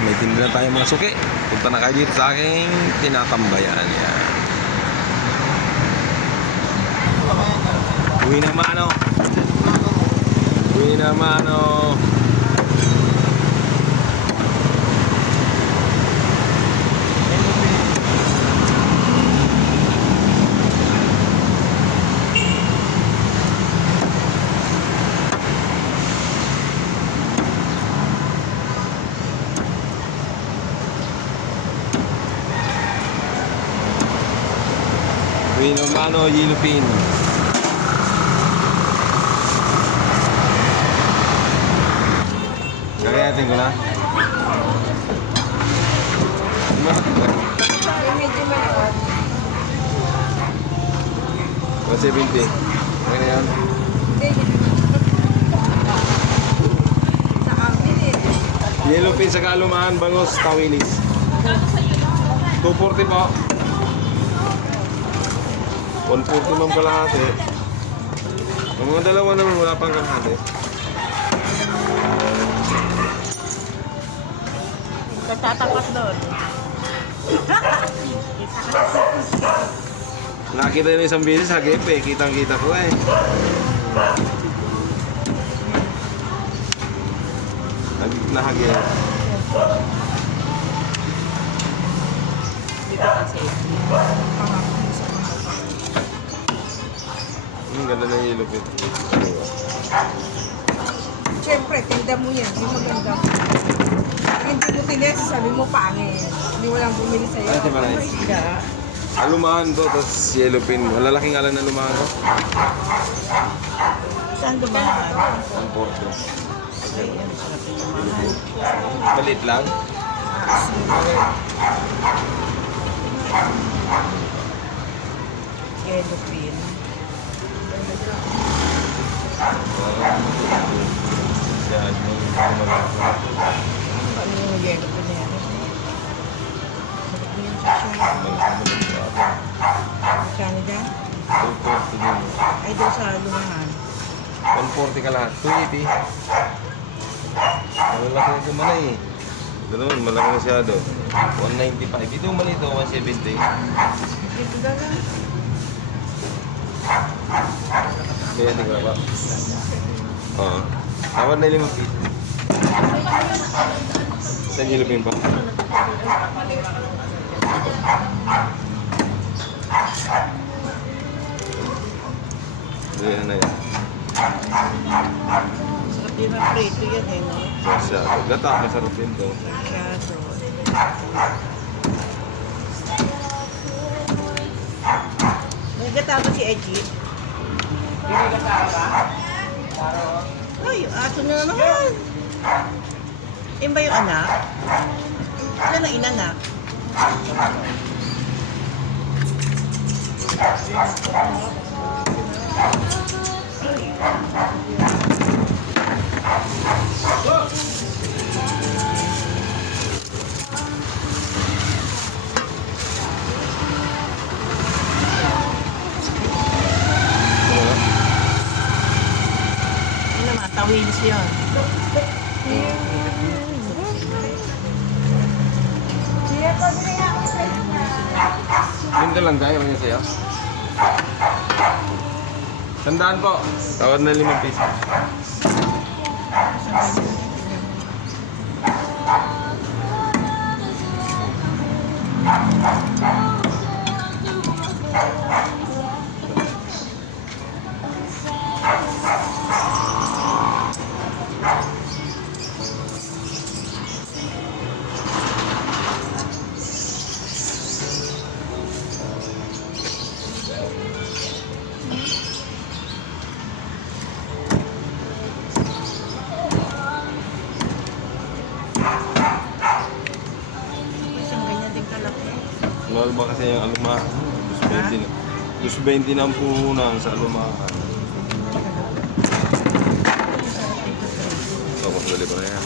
may tinda na tayong mga suki. Punta na kayo dito sa aking tinatambayan. Yan. Uwi na mano. Uwi na mano. Uwi na mano, yellow pin. Kagayatin ko na. Medyo maliit. 170. Okay na yan. Sa amin eh. Yellow pin sa Kalumaan, Bangos, Tawilis. 240 po. 140 ma'am kalahati. Ang mga dalawa naman wala pang kalahati. Tatakas doon. Nakita na isang beses sa GP, kitang-kita ko eh. Nahagip. Dito kasi. Ang ganda ng yellow pin. Siyempre, tinda mo yan. Hindi maganda. Hindi mo tinesa, sabi mo pangit. Hindi walang bumili sa'yo. Ay, di ba nice? Hindi. Alumahan to, tapos yellow pin. Malalaking alan na lumahan to. Saan dumaan? Ang porto. Ay, ano sa natin yung mahal. Balit lang. Yellow pin. Yan, yung gumagawa. Ano yung yellow pin na yan? Sarap niyan sa siya. Magkano dyan? 240 din. Ay, doon sa lumahan. 140 ka lahat. 280. Malaki ito malay eh. Ito naman, malaki masyado. 195. Ito malito, 170. Dito na lang. Kaya tingnan ba? Oo. Tawad na 5 feet. Saan yung lupin pa? Ayan na yan. Sarap din na prito yan eh, no? Masyado. Gata, masarap din to. Masyado. May gata ba si Edgy? May gata ba? Ay, yung aso na naman. Yan ba yung anak? Ilan ang inanak? Ano naman, tawilis yun. Yun ka lang tayo, ano sa'yo? Tandaan po. Tawad na 5 piso. Isang ganyan din kalaki. Mahal ba kasi yung alumahan? 220 na. 220 na ang puhunan sa alumahan. Ito, kasali ko na yan.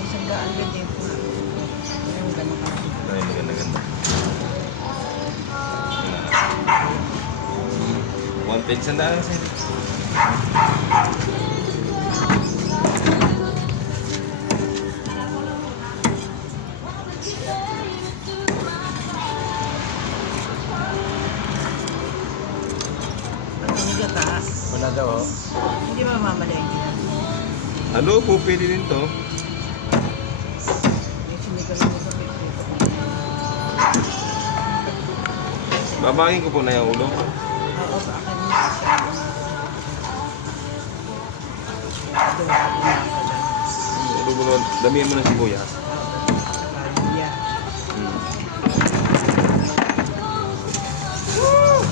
Isang daan ganyan po. Yung ganun ka. Ay, maganda-ganda. 110 sandaan sa'yo. Ano po, pwede din to. May sinigaw mo sa picture. Babangin ko po na yung ulo. Oo, sa akin mo. Ito, pinakala. Ulo mo, damihan mo ng sibuyas. Yeah. Hmm. Oh.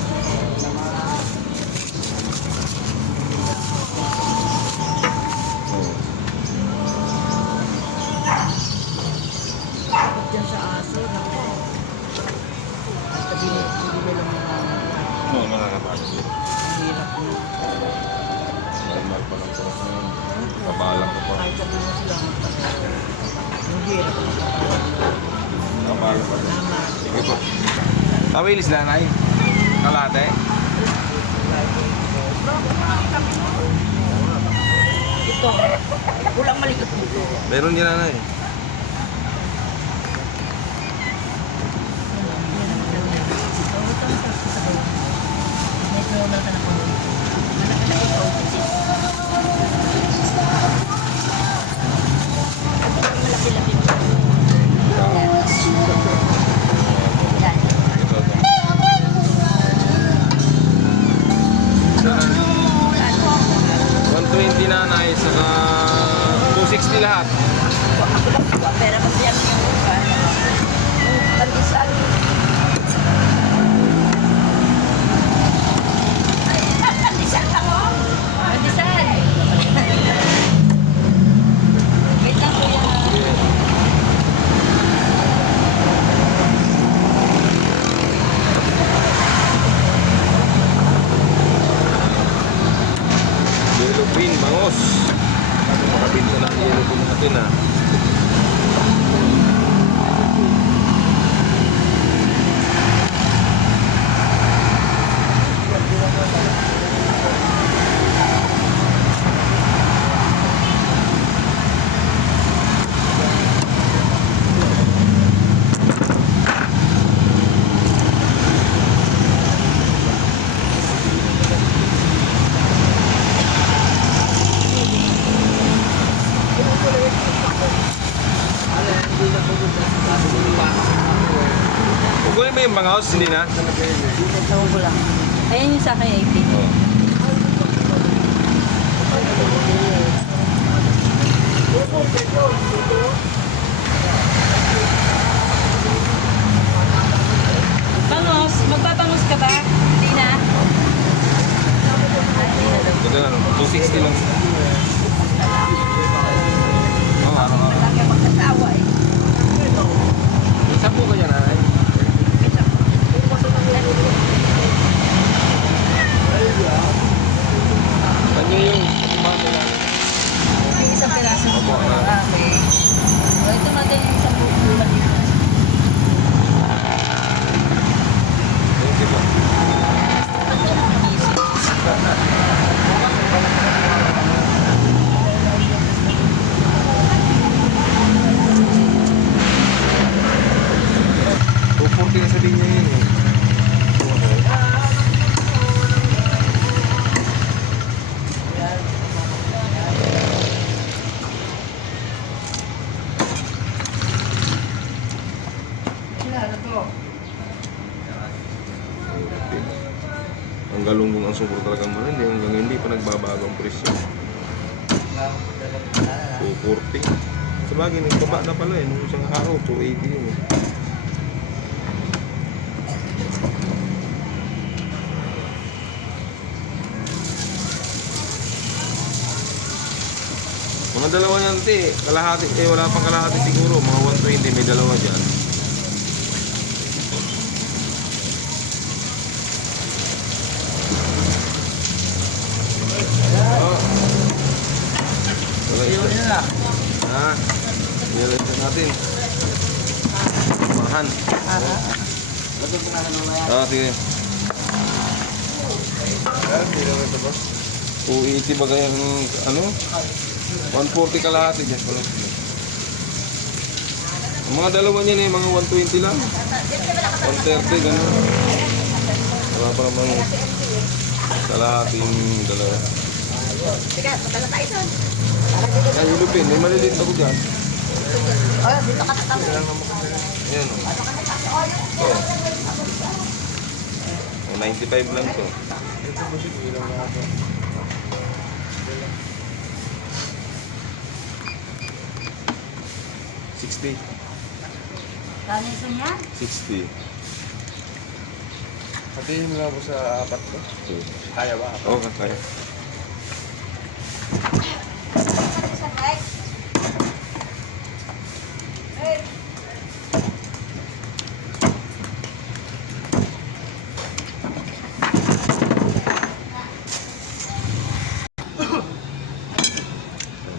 Takot dyan sa aso. Naku. Sabi nila, hindi nila mga No, nakakapagod yun. ang hirap na. Normal pa lang po. Kabalang ko po. Kahit sabi mo sila magpapalala. Ang hirap na magpapalala. Kabalang pa lang. Tama. Sige po. Tawilis na, Nay. Kalate. Ito, kulang maliit dito. Meron din, Nanay. Medyo malaki na po. Malaki na ito. Malaki-laki pa. Yan. Ito, ito. Ano? 120 Nanay, saka 260 lahat. Pera pa siya yung upan. Pandesal. Pandesal ako. Pandesal. Wait lang po yan. Yellow pin, bangos. Makabinto na ang yellow pin natin, ha. Kukunin ba yung bangos? Hindi na? Tawag ko lang. Ayan yung sa akin, 80. Oo. Bangos, magpapangos ka ba? Hindi na. Ito na, 260 lang. Oo, araw-araw. Lagi magkasawa eh. Isa po kanya, Nanay. Kanyo yung Yung isang piraso. Opo, Okay. O, ito natin yung isang bulan dito. Thank you po. Pupurti na sa linya yun eh. Ang galunggong ang sobro talagang mahal, hindi hanggang hindi pa nagbabago ang presyo. 240. Sabagay, nagbaba na pala eh. Nung isang araw, 280 yun eh. Mga dalawa niyan, te. Kalahati. Eh, wala pang kalahati siguro. Mga 120, may dalawa dyan. Oh. Wala isa. Ha? Nila isa natin. Mahan. Ah, sige. Uiti ba kaya ng ano? 140 kalahati dyan pala. Ang mga dalawa niyan eh, mga 120 lang. 130, gano'n. Wala pa naman kalahati yung dalawa. Sige, patala tayo doon. Lupin, may maliliit ako dyan. Oh, dito ka tatabi. Ayan o. Oh. Oh, 95 lang to. 60. Kano isa niya? 60. Sabihin mo lang po sa apat ko. Kaya ba? Oo, kaya.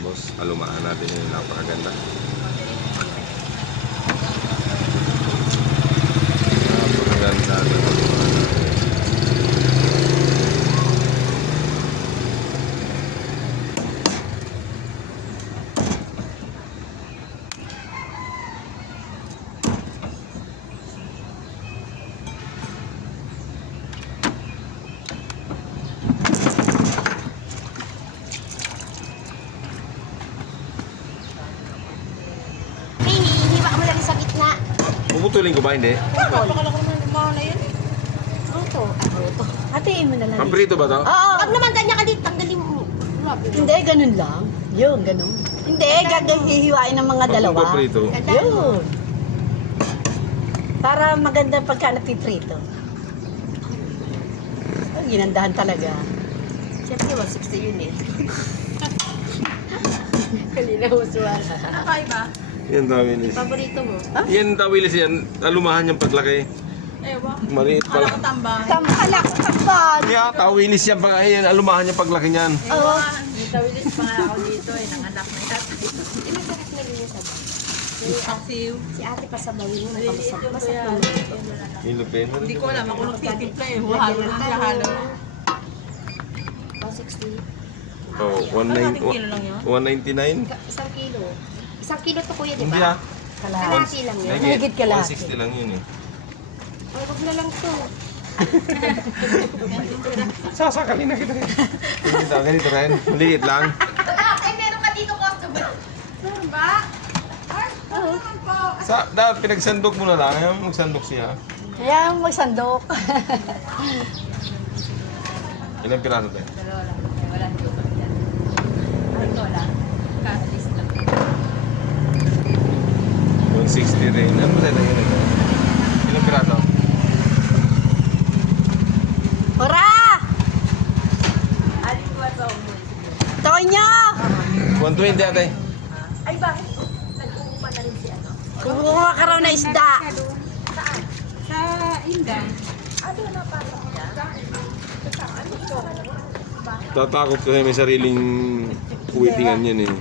Boss, alumaan natin yung napakaganda. Napakaganda ng alumaan natin. Hinihiwa mo lang sa gitna. Puputulin ko ba? Hindi. Napakalaki naman yung mga na yun. Ito. Ito. Hatiin mo na lang. Pamprito ba to? Oo. Pag naman ganyan ka dito, tanggalin mo. Hindi, ganun lang. Yun, ganun. Hindi, hihiwain ng mga dalawa. Pamprito. Yun. Para maganda pagka napiprito. Oh, ginandahan talaga. Siyempre, 160 yun eh. Kanina usuan. Nakaiba. Yan tawilis. Paborito mo? Yan tawilis yan. Alumahan yung paglaki. Ewan. Maliit Kala pala. ko tambay. Kala ko tambad. Kaya tawilis yan. Yan, alumahan yung paglaki niyan. Ewan. Tawilis pa nga ako dito eh. Nanganak na yata. Ano sakit na rin yung sabaw? Asiw. Si ate pasabawin mo, Maliliit nakamasab. yung Masarap kuya. naman. Ilupin. Hindi ko alam. Ako nagtitimpla eh. Halo lang siya halo. 160. Oh, Kalahating kilo lang yun? 199. Isang kilo. Isang kilo to kuya, di Hindi ba? ah. Kalahati lang yun. Mahigit kalahati. 160 lang yun eh. Ay, wag na lang to. Sasakalin na kita rin. Ganito rin. Maliit lang. Ay, meron ka dito customer. Meron ba? Dapat pinagsandok mo na lang. Ayaw mo magsandok siya. Kaya magsandok. Ilang piraso tayo? Dalawa lang. Wala dito. Ay, ito lang. Kaalis lang. 160 rin. Ano ba tayo ito? Ilang piraso? Hurra! Alin ko ba umuwi? Tonya! 120 ate. Ay, bakit? Nag-uupa na rin si ano. Kumuha ka raw na isda. Saan? Sa Inday. Ano na pala? Tatakot kasi may sariling kuwitingan yan eh.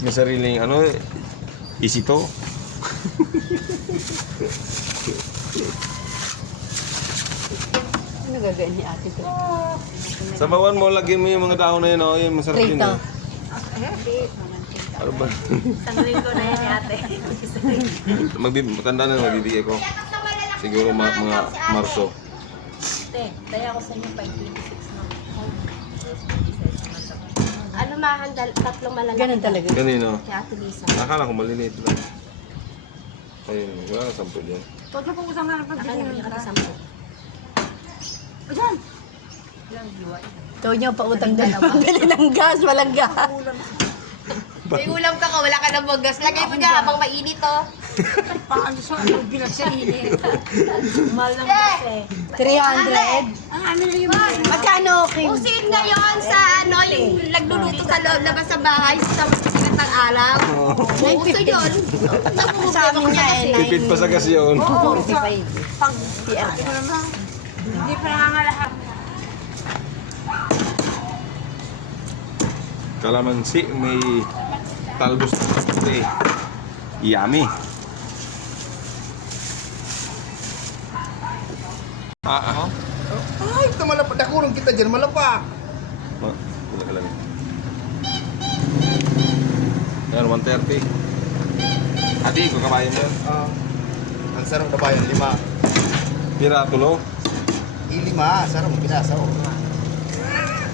May sariling ano, isito. Ano gagawin ni ate to? Sa bawan mo, lagyan mo yung mga dahon na yun, oh. Yung masarap yun Prito. eh. Ano ba? Tanggalin ko na yan ni ate. Matanda na, magbibigay ko. Siguro mga Marso. Te, taya ko sa inyo 526 na. Ano mahandal? Tatlong malalaki. Ganun talaga. Kanino? Kaya Ate Lisa. Akala ko maliliit lang. Ayun, wala na sample yan. Huwag na po kusang nga ng Akala pagkakas. mo nakasampo. O dyan! Ilang diwa. Tonya, pautang na lang. Bili ng gas, walang gas. May ulam ka wala ka ng bagas. Lagay mo dyan habang mainit to. Paano sa ano pinagsaili? Mahal lang kasi. 300. Ang ano na yung Magkano, Kim? Usin ngayon sa ano, yung nagluluto sa loob labas sa bahay sa sikat ng araw. Uso yun. Sa amin nga eh, Tipid pa sa gas yun. 45. pag TR. hindi pa nangangalahan. Kalamansi, may talbos na kape. Yummy. Ay, ito malapa. Nakulong kita dyan, malapa. Wala ka lang. Yan, 130. Ati, kakabayan mo yan. Ang sarap na bayan, 5. Pira, tulo. 5, sarap, pinasa ko.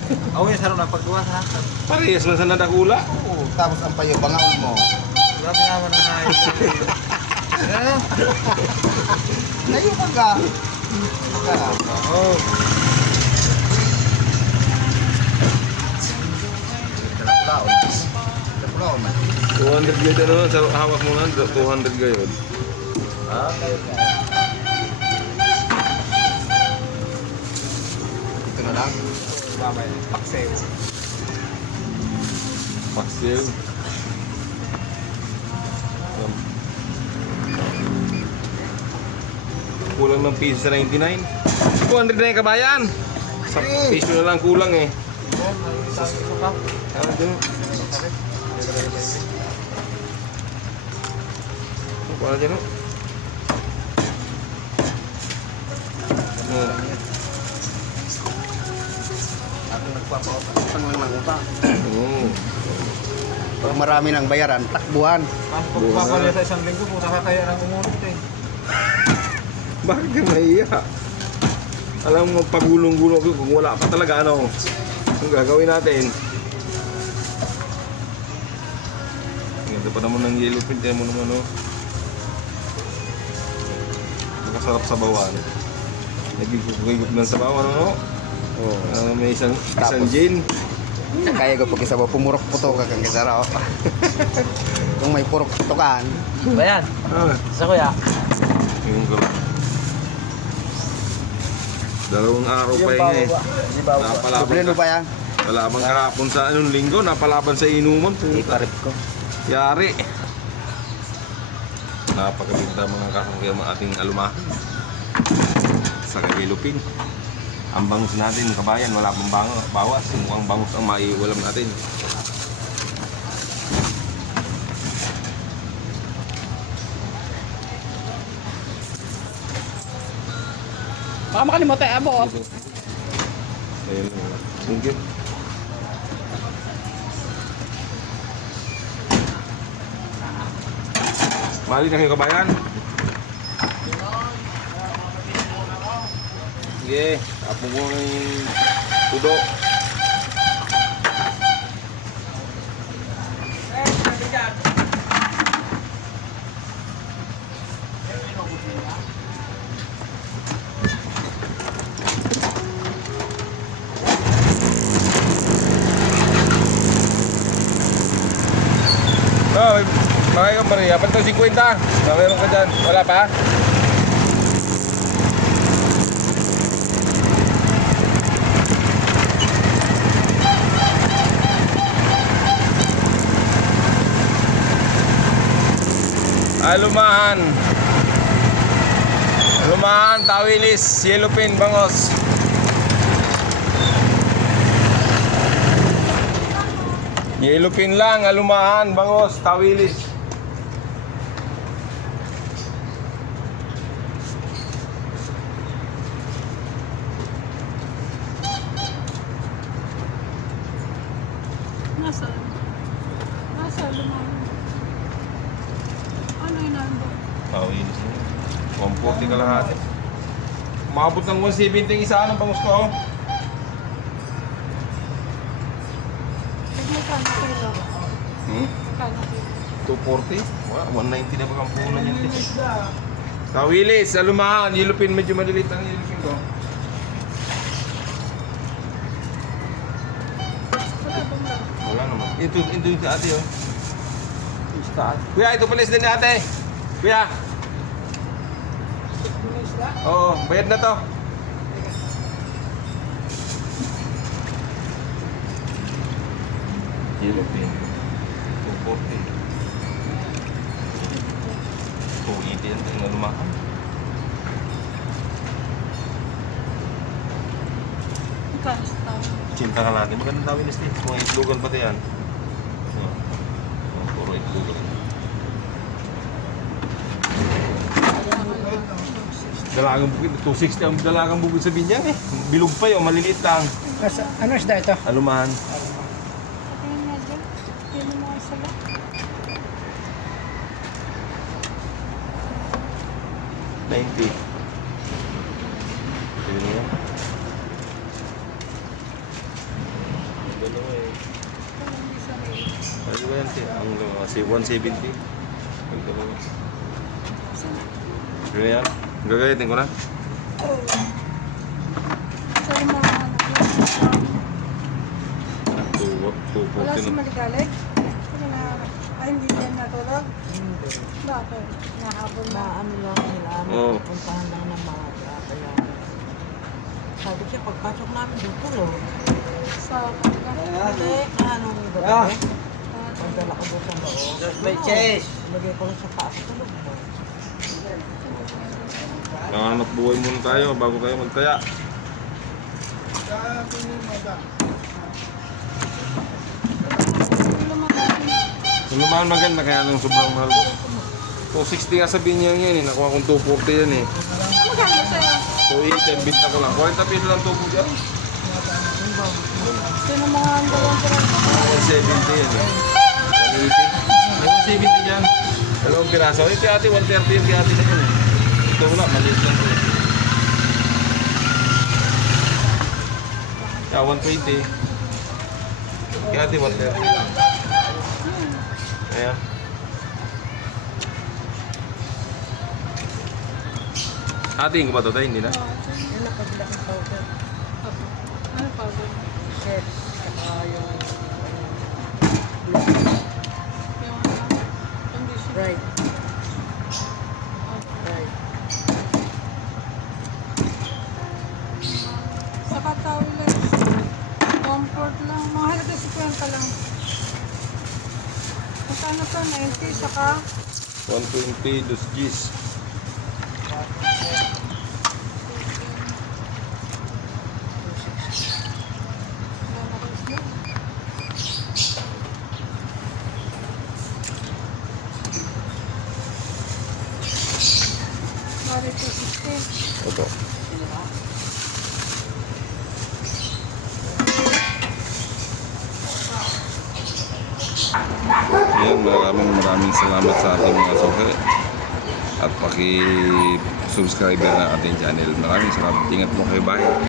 Ako yung sarap na paggawa sa lahat. Parehas man sa nadakula. Oo, tapos ang payo, bangaon mo. Grabe naman na ayos. Ano? Nayupan ka. Oo. Dalapulaon. Dalapulaon man. 200 gayod ano, sa hawak mo nga, 200 gayod. Ah, kayo ka. Ito na lang. Babay. Paksel. Pastil. Kulang ng piso sa 99. 200 na yung kabayan. Sa piso na lang kulang eh. Ah, dun. Wala dyan o. Ako nagpapautang lang ng utang. Oo. Pag marami ng bayaran, takbuhan. Ang pagpapalya sa isang linggo, puta ka kaya ng umunod eh. Bakit ka nahiya? Alam mo, pagulong-gulong ko kung wala pa talaga, ano? Ang gagawin natin? Ganda pa naman ng yellow print, mo naman, oh. Nakasarap sa bawan. Nagigugugug ng sabawan, ano? Oh. May isang gin. Kaya ko pag isa ba pumurok po to kakang kisara. Kung may purok to kan. Bayan, Ah, sa kuya. yung gulong. Dalawang araw pa yun eh. Napalaban Problema ka. pa yan. Palaban kahapon sa anong linggo, napalaban sa inuman. Iparip ko. Yari. Napakaganda mga kasangkaya mga ating alumahan. Sa Gabilupin. Ang bangus natin, kabayan, wala pang bawas. Mukhang bangus ang maiulam natin. Baka makalimutan abo. Ayun. Thank you. Mali na kayo kabayan. Sige, tapong ko ng tudo. No, mga ikaw Maria, pa ito 50. Meron ka dyan. Wala pa? Alumahan. Alumahan, Tawilis, Yellow Pin, Bangos. Yellow Pin lang, Alumahan, Bangos, Tawilis. Nasa lumayan. Ano yung nando? Tawilis na. 140 ka lahat. Umabot ng 170 isa ng Bangos ko. Oh. Magkano kilo? Magkano kilo? 240? Wala, 190 na ba ang puno niyan? Tawilis, Alumahan, Yellow Pin, medyo malilit ang Yellow Pin ko. Wala naman. Ito yung sa ate, oh. Kuya, ito pala isda ni ate. Kuya. Oo, bayad na to. Yellow Pin. 240. 280 yan, tingnan lumakan. Magkano sa tao? Cinta ka natin. Magandang tawin ni Steve. Mga itlugan pati yan. Puro itlugan. Dalagang bukid. 260 ang dalagang bukid sa binyang eh. Bilog pa yun. Maliliit lang. Ano isda ito? Alumahan. Tingnan nga dyan. Tingnan mo ang sala. 90. Sabi niya. ba yan? Si 170. Ganito ba? Gano'n yan? Gagayitin ko na. Saan mo ano? 240 Wala si na. Maligalig? Ay, hindi yan natulog? Hindi. Bakit? Nahabol na. Ano lang nila, Oo. puntahan lang ng mga kaya sabi siya, pagpasok namin dito, Sa hindi, anong gabi? Magdala ko doon sa loob. May chase. Lagay ko lang sa taas sa loob mo. Nanganap buhay muna tayo bago tayo magtaya. Yung naman maganda kaya nang sobrang mahal ko. 260 nga sabihin niya yan eh. Nakuha kong 240 yan eh. magkano sa'yo? 280 binta ko lang. 40 piso lang 240 yan. Sino mga ang dalawang piraso? 170 yan eh. 180. May 170 dyan. Dalawang piraso. Eh, kaya ate 130 yun. Kaya ate na yun eh. Ito wala. Maliit lang ito eh. Kaya 120. Kaya ate 130 lang. Ayan. Ating ko ba ito tayo? Hindi na. Yan ang pagdala ng powder. Ano pa ba? Shirt, saka yung Yung condition. right. Right. Saka toweless. Comfort lang. Mga halaga 50 lang. Magkano to? 90. Saka 120 dos Gs. bali 260. Ito. Yan, maraming salamat sa ating mga suki. At paki-subscribe na ating channel. Maraming salamat. Ingat mo kayo. Bye.